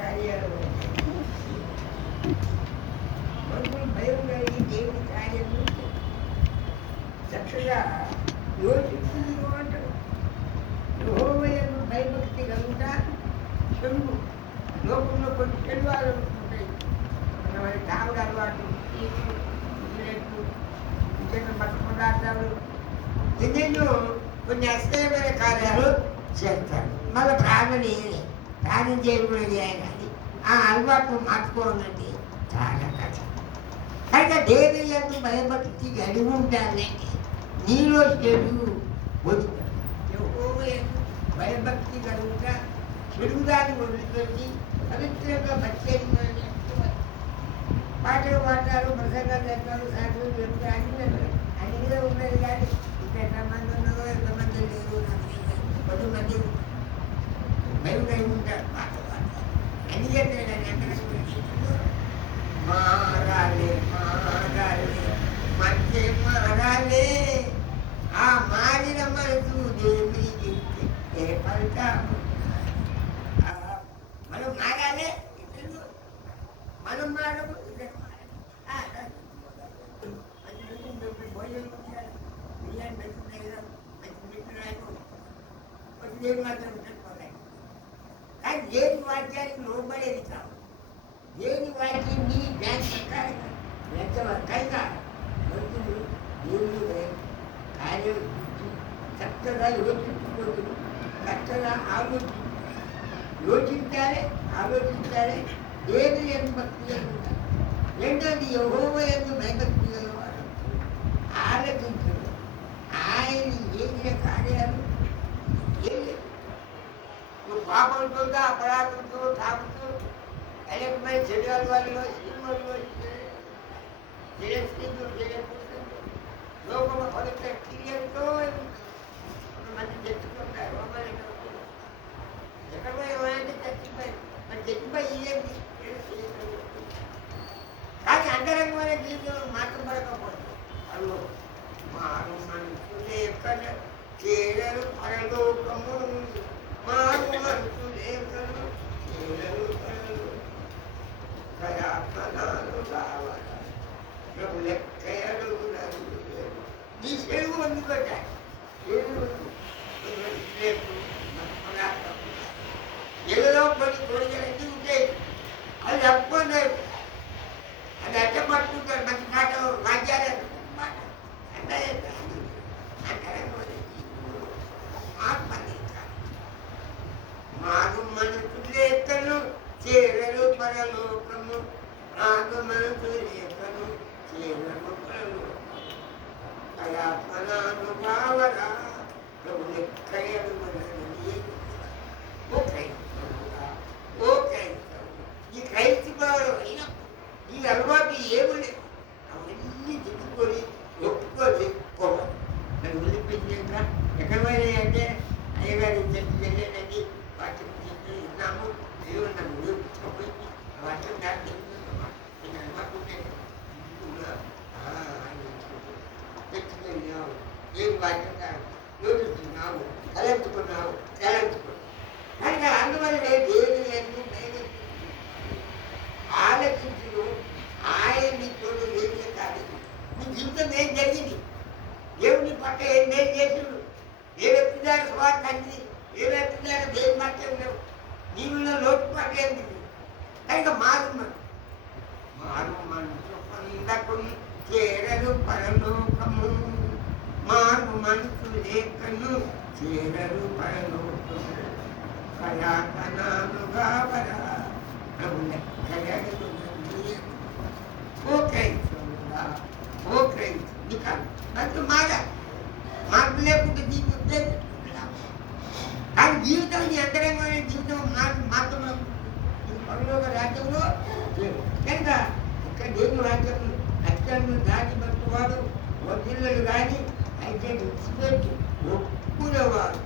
కార్యాలు మనుషులు భయం కలిగి దేవుని కార్యం చక్కగా యోచించుదు అంటారు. యెహోవాయందు భయభక్తి కలుగుతా చెడు లోకంలో కొన్ని చెడు ఆలోచనలు ఉంటాయి. కొంతమంది తాగుడు అలవాటు, సిగరెట్లు, ఇంకేదో మత పదార్థాలు, ఎన్నెన్నో కొన్ని అశ్లీలమైన కార్యాలు చేస్తారు. మళ్ళీ ప్రాణం చేయకూడదు కానీ ఆ అలవాటు మార్చుకోవాలంటే చాలా కష్టం. కనుక దేవుని యందు భయభక్తి కలిగి ఉండాలంటే నీలో చెడు వదిలిపెట్టాలి. యెహోవా యందు భయభక్తి కలుగుతా చెడుదాన్ని వదిలిపెట్టి పవిత్రంగా భక్తి పాటలు పాడతారు, ప్రసంగాలు చేస్తారు, సాగులు చెప్తారు, అన్ని ఉన్నది. కానీ ఇంకా ఎంతమంది ఉన్నదో ఎంతమంది లేరు కొద్దిమంది భయం కలిగి ఉంటారు. పాట పాడతారు అన్ని చెప్తారు. మారాలే మంచి మారాలే ఆ మారిన మనసు దేవునికి ఫలితాము. మనం మారాలి, మనం మారము. భోజనం బిర్యానీ పెట్టుకున్నాం, మంచి మిత్రులు దేవుడు మాత్రం పెట్టుకోలేదు. కానీ దేవుని వాక్యానికి లోబడేది కావు. దేవుని వాక్యం నీ దాని ప్రకారంగా ఎంతవరకైనా మనుషులు దేవుని కార్యం చక్కగా యోచించుకోదు, చక్కగా ఆలోచించాలి. దేవుని యందు భక్తి కలుగుతారు. రెండోది యెహోవా యందు భయభక్తి గలవాడు ఆలోచించడు. ఆయన చేసిన కార్యాలు నువ్వు పాపంతో, అపరాధంతో, తాగుతూ అనేకమైన చెడు వాళ్ళలో సినిమాల్లో లోపల పవిత్ర క్రియలతో కొంతమంది తెచ్చుకుంటారు. ఎక్కడ పోయామంటే చచ్చిపోయారు. మరి చచ్చిపోయి ఇదేంటి కానీ అంతరంగమైన జీవితంలో మార్చబడకపోతే అల్లో మారు మనుషులే ఎక్కడ చేరలు పరలోకము, మారు మనుషులే చేరలు ప్రయాత్మనాలు రావాలి లెక్కలు ఈ చెరువు ఎందుకంటే ఏదో కొన్ని కోరికలన్నీ ఉంటాయి. అది చెప్పుకోలేదు, అది అట్ట పట్టుకుంటారు. మంచి మాట వాద్యాలు మాట అంటే మాకు మనసు లేఖను చేరలు పరలోకము, నాకు మనసు లేఖను చేరలు పరలోకము కయాత్మనాను భావరా ప్రభు లెక్కయలు ఈ క్రైస్తవాలు అయినప్పుడు ఈ అలవాటు ఏమి లేదు. అవన్నీ దిద్దుకొని ఒప్పుకొని పోవాలి. నన్ను వదిలిపెట్టినాక ఎక్కడ పోయినాయి అంటే అయ్యగారి చర్చి వెళ్ళానండి, వాటిని చెప్పి విన్నాము, దేవుడు నన్ను ఊపించుకోపోయి వాటిని దాన్ని నేను అలవాటు పెట్టుకున్నావు, ఏం వాక్యంగా యోచిస్తున్నావు, తలంచుకున్నావు. కనుక అందువల్లనే దేవుని ఎందుకు ఆలోచించుడు ఆయన నీతోడు ఏమి కాదు. నీ జీవితం ఏం జరిగింది, దేవుని పట్ల ఏం చేసిండు, ఏ వ్యక్తిదారు స్వార్థ అంది, ఏ వ్యక్తిదారు దేని మాత్రం లేవు, నీవులో లోటు పట్ల ఏంది. కనుక మారు మనసు పొందకుని చేరలు పరలోకము, మారు మనసు లేఖను చేరలు పరలోకము కయాతనాలు కావరా ప్రభు లెక్కయలు ఓ మార్పు లేకుండా జీవితం. కానీ జీవితం నీ అంతరంగమైన జీవితం మార్గంలో పరలోక రాజ్యంలో కనుక ఇక్కడ దేవుని రాజ్యం అత్యంత దాటి పట్టువాడు వదిల్లడు కానీ అయితే విడిచిపెట్టి ఒప్పుకునేవాడు.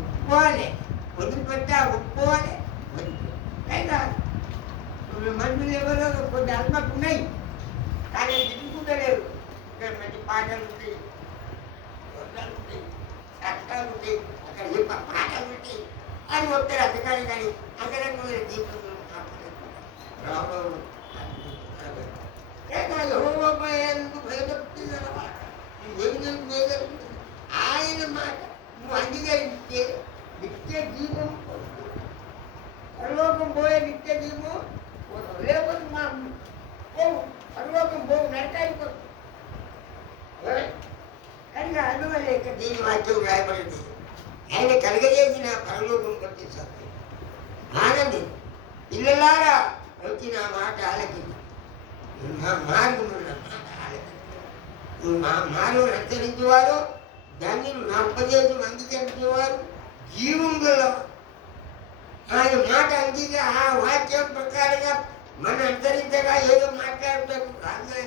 ఒప్పుకోవాలి, వదిలిపెట్టా ఒప్పుకోవాలి. కనుక మనుషులు ఎవరో కొన్ని అలవాట్లు ఉన్నాయి కానీ దిగుకుంటలేరు. ఇక్కడ మంచి పాటలు ఉంటాయి, ఉంటాయి, చట్టాలు ఉంటాయి, అక్కడ పాటలు ఉంటాయి, అని వస్తారు అంతకాని కానీ అంతరంగమైన జీవితంలో రావడం భయభక్తి అన్నమాట ఆయన మాట నువ్వు అంగీకరిస్తే నిత్య జీవం పరలోకం పోయే నిత్య జీవం లేకపోతే మా పోవు పరలోకం పోవు నరకానికి కనుక అందువల్ల దీని వాక్యం రాయబడింది. ఆయన కలగజేసిన పరలోకం కొట్టి సత్యం ఆనంది పిల్లలారా వచ్చిన మాట ఆలకి మార్గమున్న మాట ఆలకి మా మార్గం అనుసరించేవారు దాన్ని నా ఉపదేశం అంగీకరించేవారు జీవం గల ఆయన మాట అందిగా ఆ వాక్యం ప్రకారంగా మన అంతరించగా ఏదో మాట్లాడటం కాదు.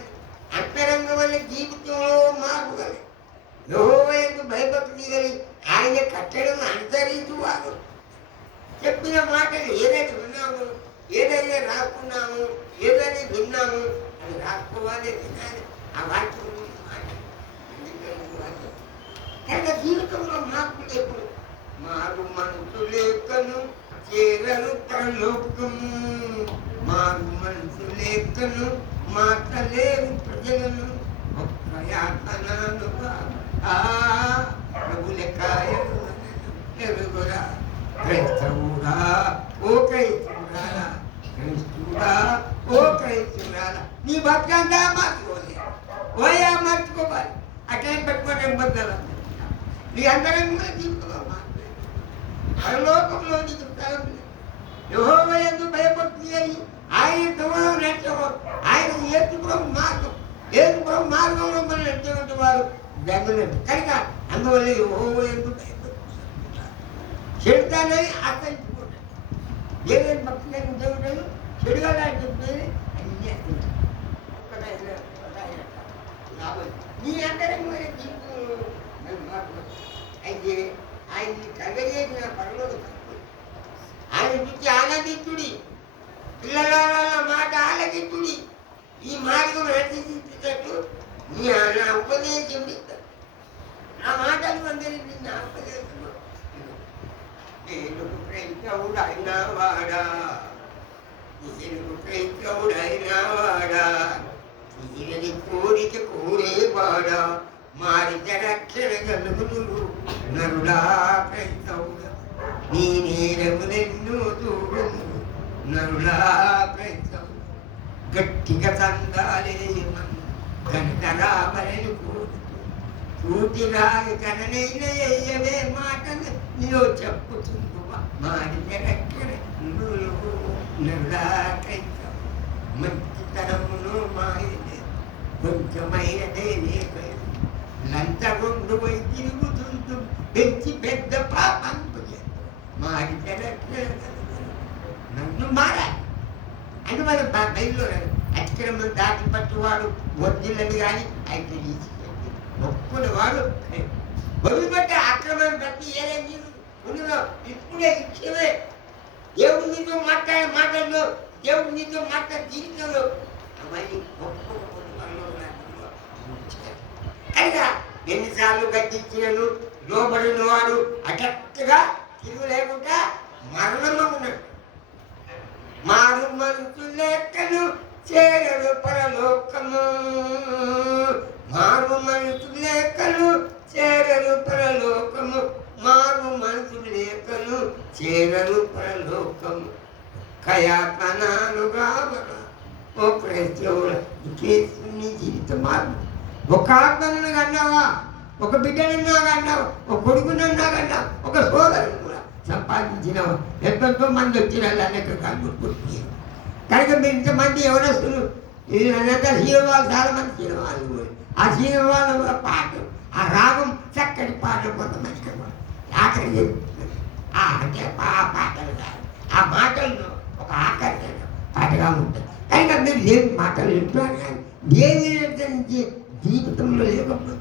అంతరంగ వల్ల జీవితంలో మార్పు కలిగి యెహోవాకు భయభక్తి కలిగి ఆయన కట్టడం అనుసరించువారు చెప్పిన మాటలు ఏదైతే విన్నాము ఏదైతే రాసుకున్నాము ఏదైతే విన్నాము అది రాసుకోవాలి వినాలి ఆ వాక్యం కనుక జీవితంలో మార్పులు ఎప్పుడు మారు మనసు లేఖను చేరలు పరలోకము మారు మనసు లేఖను మాటలేరు ప్రజలను ఒక్కయాతనాలుగా ప్రభులకాయలుగురా క్రైస్తవుడా ఓ క్రైస్తవుడా క్రైస్తవుడా ఓ క్రైస్తవుడా నీ భక్తంగా మార్చుకోలే ఓయా మార్చుకోవాలి అట్లా పెట్టుకోవడం బద్దలు నీ అందరం కూడా జీవితంలో మార్చలేదు పరలోకంలో నీకు స్థలం లేదు. యెహోవా యందు భయభక్తి అని ఆయన తమలో నడిచేవారు ఆయన ఏసుప్రభు మార్గం ఏసుప్రభు మార్గంలో మనం నడిచేటువంటి వారు జగనట్టు కనుక అందువల్ల యెహోవా యందు భయభక్తి చెడుతానని ఆశ్రయించుకుంటాడు ఏదైనా భక్తి లేని దేవుడు చెడుగా చెప్పేది అన్నీ నీ అంతరంగమైన జీవితంలో మార్పు అయితే ఆయన్ని కలగజేసిన పనులు ఆయన నుంచి ఆనందించుడి పిల్లల మాట ఆలకించుడి ఈ మార్గం నడిచేటట్టు నీ నా ఉపదేశం నా మాటలు అందరికీ నా ఉపదేశంలో నేను క్రైస్తవుడైన వాడా నేను క్రైస్తవుడైన వాడా ఈయనని కోరిక కోరేవాడా మారిత రక్షణ కలుగును నరుడా క్రైస్తవుడా నీ నేరములెన్నో చూడును నరుడా క్రైస్తవుడా గట్టిగా తందాలేమని కనకరామని కోరుతూ చూటిరాయి కననైన ఎయ్యవే మాటలు నీలో చెప్పుతుందువా మారిత రక్షణ నరుడా క్రైస్తవు మంచితనమును మాయలే కొంచెమైనదే నే లంచగొండు పోయి తిరుగుతుంటూ పెంచి పెద్ద పాపం మారిత నన్ను మారాలి అని మన బయలులో అతిక్రమం దాటి పట్టువాడు వద్దులని కానీ అయితే ఒప్పుకున్న వాడు వదిలిపెట్టే అక్రమం బట్టి ఏదైనా ఉన్నదో ఇప్పుడే ఇచ్చే దేవుడు నీతో మాట్లాడే మాటల్లో దేవుడు నీతో మాట్లాడే జీవితంలో అవన్నీ కనుక ఎన్నిసార్లు గట్టించినను లోబడిన వాడు అటట్టుగా తిరుగు లేకుండా మరణంలో ఉన్నాడు మారు మనసు లేఖను చేరడు పరలోకము మారు మనసు లేఖను చేరడు పరలోకము మారు మనసు లేఖను చేరడు పరలోకము కయాతనాలుగా ఓ క్రైస్తవుడు నీ జీవిత మార్గం ఒక ఆత్మను కన్నావా ఒక బిడ్డనన్నా కన్నావు ఒక కొడుకునన్నా కన్నావు ఒక సోదరుని కూడా సంపాదించినావు ఎంతో మంది వచ్చిన అనేక గుర్తు కనుక మీరు ఇంతమంది ఎవరొస్తున్నారు వీళ్ళంతా సీనవాళ్ళు చాలా మంది సీనవాళ్ళు ఆ సీనవాళ్ళ పాటలు ఆ రాగం చక్కటి పాటలు కొంతమంది ఆఖరి అంటే ఆ పాటలు కాదు ఆ మాటల్లో ఒక ఆకర్షణ పాటగా ఉంటుంది కనుక మీరు ఏం మాటలు వింటున్నారు కానీ దేని నుంచి జీవితంలో లేకపోతే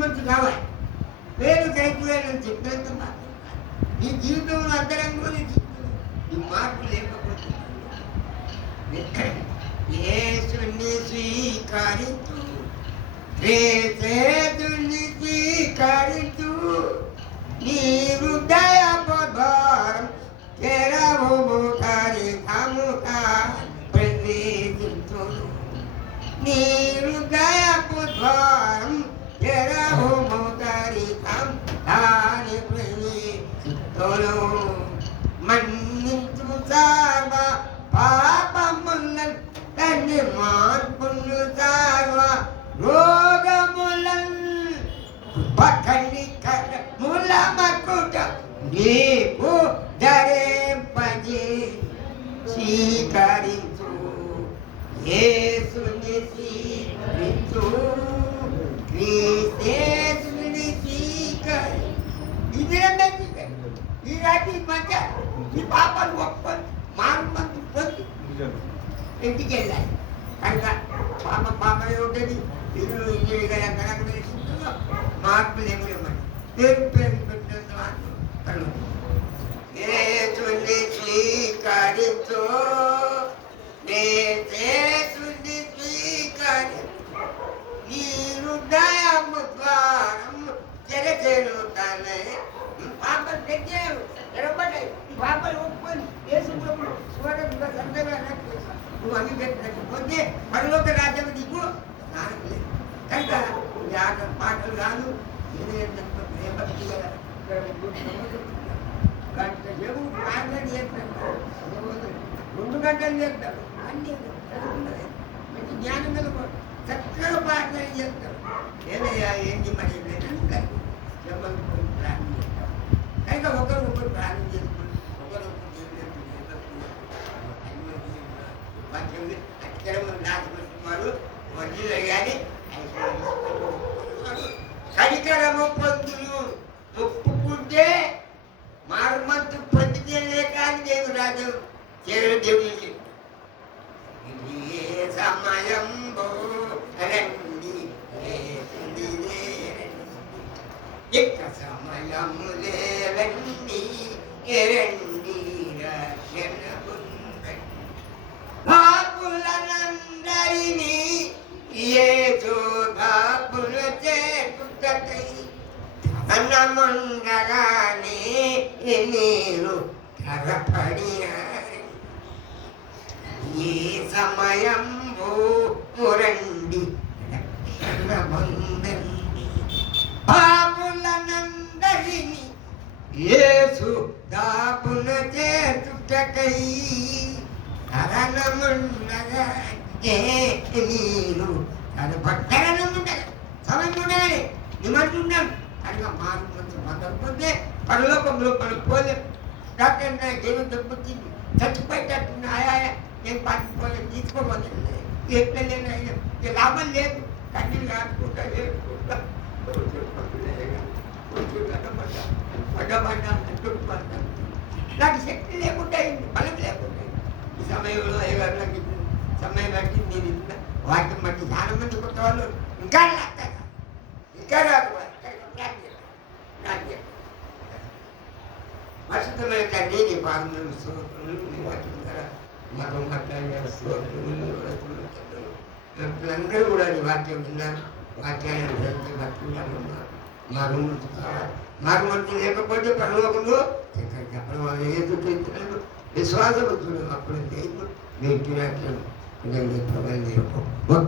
మంచి కావాలి వేరు కైకులేదని చెప్పేంత మాత్రం నీ జీవితంలో అంతరంగంలో ఈ మార్పు లేకపోతే యేసుని స్వీకరించు చేతుని స్వీకరించు నీ హృదయ ద్వారం తెరవు తరితముగా ప్రవేశించు నీ హృదయ ద్వారం తెరవు తరితం దాని ప్రవేశించును మన్నించు సర్వ పాపములను తన్ని మార్పులు సర్వ రోగములను పక్కని కర్రముల మకుట నీకు ధరింపజే స్వీకరించు యేసుని స్వీకరించు క్రీస్తుని స్వీకరించు ఇది ఈ రాత్రి మధ్య ఈ పాపాలు ఒప్పుకొని మానవంతు పొంది ఇంటికి వెళ్ళాలి కనుక పాపమే ఉంటుంది ఇల్లు ఇల్లు కనుక మార్పులు ఏమివ్వండి పేరు పెట్టినంత మార్పు కళ్ళు యేసుని స్వీకరించు యేసుని స్వీకరించు నీ హృదయము ద్వారం తెరచేరుతానే పాపలు తెచ్చారు ఎరపడ్డాయి ఈ పాపలు ఒప్పుకొని యేసు నువ్వు అన్ని పెట్టకపోతే పరలోక రాజ్యం నీకు స్నానం లేదు కనుక ఆట పాటలు కాదు భక్తి గంట సేపు ప్రార్థన చేస్తాడు 2 గంటలు చేస్తాడు అన్ని మంచి జ్ఞానం కలుగుతాడు చక్కగా ప్రార్థన చేస్తాడు ఏదయ్యా ఏంటి మరి చెమ్మలు ప్రార్థన చేస్తాడు కనుక ఒకరు ప్రార్థన చేసుకుంటారు రాజు వడ్డీలో కానీ కనికరము పొందులు ఒప్పుకుంటే మారుమంతు పొందితే కానీ నేను రాజు చేరు దేవుడికి ఏ సమయం రండి ఎక్క సమయము రండి రండి రక్షణ పాపులనందరినీ యేసు పాపుల చేటుటకై ధనముండగానే నీరు ధరపడినారు ఏ సమయంలో రండి రక్షణ పొందండి పాపులనందరినీ యేసు దాపుల చేటుటకై ధనముండగా నీరు ధరపట్టడం ఉండదు సమయం ఉండగానే నిమర్చుంటాం కనుక మారు కొంచెం పొందకపోతే పరలోకంలో మనం పోలేం డాక్టర్ నా జీవం దెబ్బతింది చచ్చిపోయేటట్టు ఆయా నేను పట్టుకోలేదు తీసుకోబోతుంది ఎట్లా లేదు లాభం లేదు కన్నీళ్ళు కాకుండా లేకుండా పడ్డబడ్డా చుట్టుపడ్డా నాకు శక్తి లేకుండా అయింది బలం లేకుండా ఈ సమయంలో ఎవరికి సమయం బట్టి నేను వాటిని బట్టి చాలా మంది కొత్త వాళ్ళు ఇంకా ఇంకా రాదు పరిశుద్ధమైన తండ్రి నీ పాదములను స్తోత్రములు నీ వాక్యం ద్వారా మాతో మాట్లాడిన స్తోత్రములు అందరూ కూడా నీ వాక్యం విన్నారు వాక్యాన్ని భక్తున్నారు మాకు మనసు లేకపోతే పరలోకంలో చెప్పడం వాళ్ళు ఏదో విశ్వాసవంతులు అప్పుడు దేవుడు నేర్పినట్లు ప్రభావం